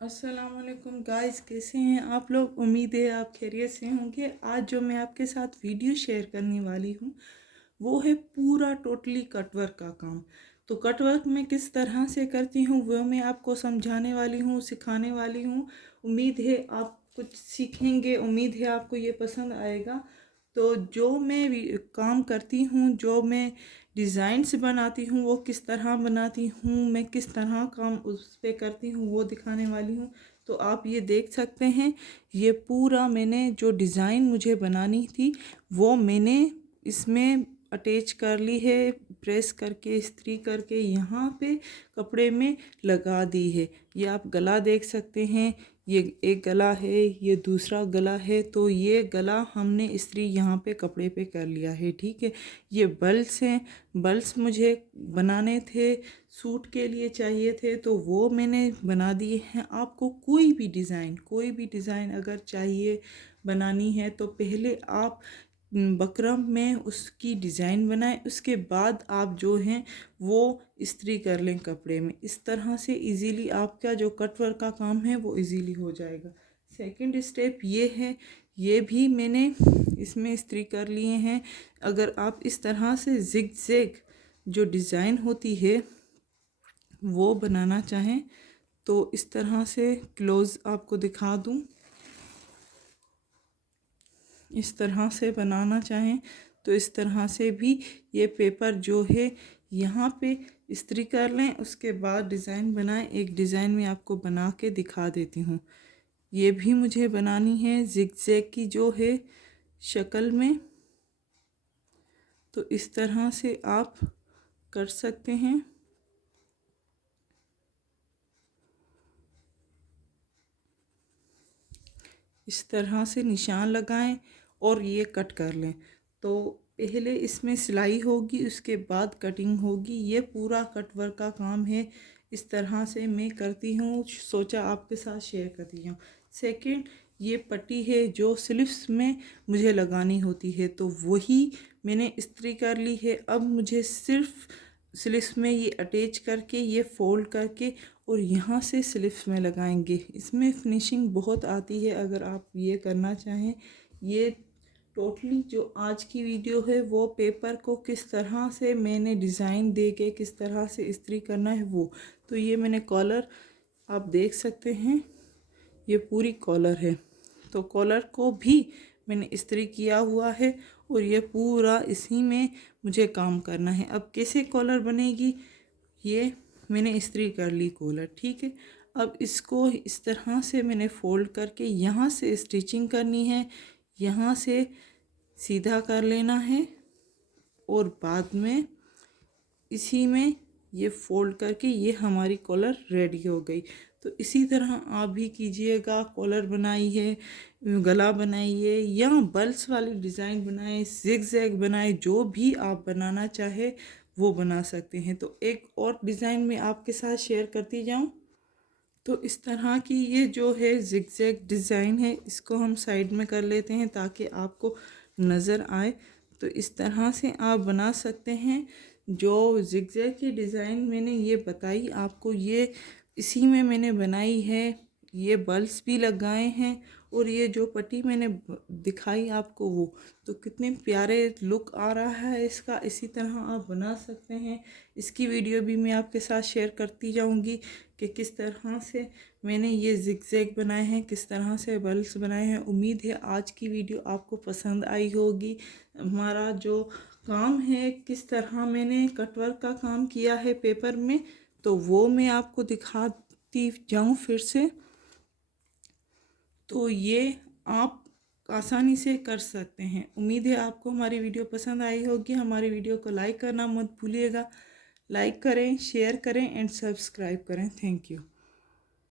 अस्सलामुअलैकुम गाइस, कैसे हैं आप लोग। उम्मीद है आप खैरियत से होंगे। आज जो मैं आपके साथ वीडियो शेयर करने वाली हूँ वो है पूरा टोटली कटवर्क का काम। तो कटवर्क मैं किस तरह से करती हूँ वो मैं आपको समझाने वाली हूँ, सिखाने वाली हूँ। उम्मीद है आप कुछ सीखेंगे, उम्मीद है आपको ये पसंद आएगा। तो जो मैं काम करती हूँ, जो मैं डिज़ाइंस बनाती हूँ वो किस तरह बनाती हूँ, मैं किस तरह काम उस पे करती हूँ वो दिखाने वाली हूँ। तो आप ये देख सकते हैं, ये पूरा मैंने जो डिज़ाइन मुझे बनानी थी वो मैंने इसमें अटैच कर ली है, प्रेस करके इस्त्री करके यहाँ पे कपड़े में लगा दी है। ये आप गला देख सकते हैं, ये एक गला है, ये दूसरा गला है। तो ये गला हमने इस्त्री यहाँ पे कपड़े पे कर लिया है, ठीक है। ये बल्स हैं, बल्स मुझे बनाने थे, सूट के लिए चाहिए थे तो वो मैंने बना दिए हैं। आपको कोई भी डिज़ाइन अगर चाहिए बनानी है तो पहले आप बकरम में उसकी डिज़ाइन बनाएं, उसके बाद आप जो हैं वो इस्त्री कर लें कपड़े में। इस तरह से इजीली आपका जो कटवर्क का काम है वो इजीली हो जाएगा। सेकंड स्टेप ये है, ये भी मैंने इसमें इस्त्री कर लिए हैं। अगर आप इस तरह से जिग जैग जो डिज़ाइन होती है वो बनाना चाहें तो इस तरह से क्लोज आपको दिखा दूं, इस तरह से बनाना चाहें तो इस तरह से भी ये पेपर जो है यहाँ पे इस्त्री कर लें, उसके बाद डिज़ाइन बनाएं। एक डिज़ाइन में आपको बना के दिखा देती हूँ। ये भी मुझे बनानी है जिगजैग की जो है शक्ल में। तो इस तरह से आप कर सकते हैं। इस तरह से निशान लगाएं और ये कट कर लें। तो पहले इसमें सिलाई होगी, उसके बाद कटिंग होगी। ये पूरा कटवर्क का काम है। इस तरह से मैं करती हूँ, सोचा आपके साथ शेयर करती हूँ। सेकंड, ये पट्टी है जो स्लीव्स में मुझे लगानी होती है तो वही मैंने इस्त्री कर ली है। अब मुझे सिर्फ स्लीव्स में ये अटैच करके, ये फोल्ड करके और यहाँ से स्लीव्स में लगाएंगे। इसमें फिनिशिंग बहुत आती है अगर आप ये करना चाहें। ये टोटली जो आज की वीडियो है वो पेपर को किस तरह से मैंने डिज़ाइन दे के किस तरह से इस्त्री करना है वो। तो ये मैंने कॉलर आप देख सकते हैं, ये पूरी कॉलर है। तो कॉलर को भी मैंने इस्त्री किया हुआ है और ये पूरा इसी में मुझे काम करना है। अब कैसे कॉलर बनेगी, ये मैंने इस्त्री कर ली कॉलर, ठीक है। अब इसको इस तरह से मैंने फोल्ड करके यहाँ से स्टिचिंग करनी है, यहाँ से सीधा कर लेना है और बाद में इसी में ये फोल्ड करके ये हमारी कॉलर रेडी हो गई। तो इसी तरह आप भी कीजिएगा। कॉलर बनाई है, गला बनाइए या बल्स वाली डिज़ाइन बनाए, जिग जैग बनाए, जो भी आप बनाना चाहे वो बना सकते हैं। तो एक और डिज़ाइन में आपके साथ शेयर करती जाऊँ। तो इस तरह की ये जो है जिग जैग डिज़ाइन है, इसको हम साइड में कर लेते हैं ताकि आपको नज़र आए। तो इस तरह से आप बना सकते हैं। जो जिग जैग की डिज़ाइन मैंने ये बताई आपको, ये इसी में मैंने बनाई है। ये बल्स भी लगाए हैं और ये जो पट्टी मैंने दिखाई आपको वो, तो कितने प्यारे लुक आ रहा है इसका। इसी तरह आप बना सकते हैं। इसकी वीडियो भी मैं आपके साथ शेयर करती जाऊंगी कि किस तरह से मैंने ये जिगजैग बनाए हैं, किस तरह से बल्स बनाए हैं। उम्मीद है आज की वीडियो आपको पसंद आई होगी। हमारा जो काम है, किस तरह मैंने कटवर्क का काम किया है पेपर में, तो वो मैं आपको दिखाती जाऊं फिर से। तो ये आप आसानी से कर सकते हैं। उम्मीद है आपको हमारी वीडियो पसंद आई होगी। हमारी वीडियो को लाइक करना मत भूलिएगा। लाइक करें, शेयर करें एंड सब्सक्राइब करें। Thank you.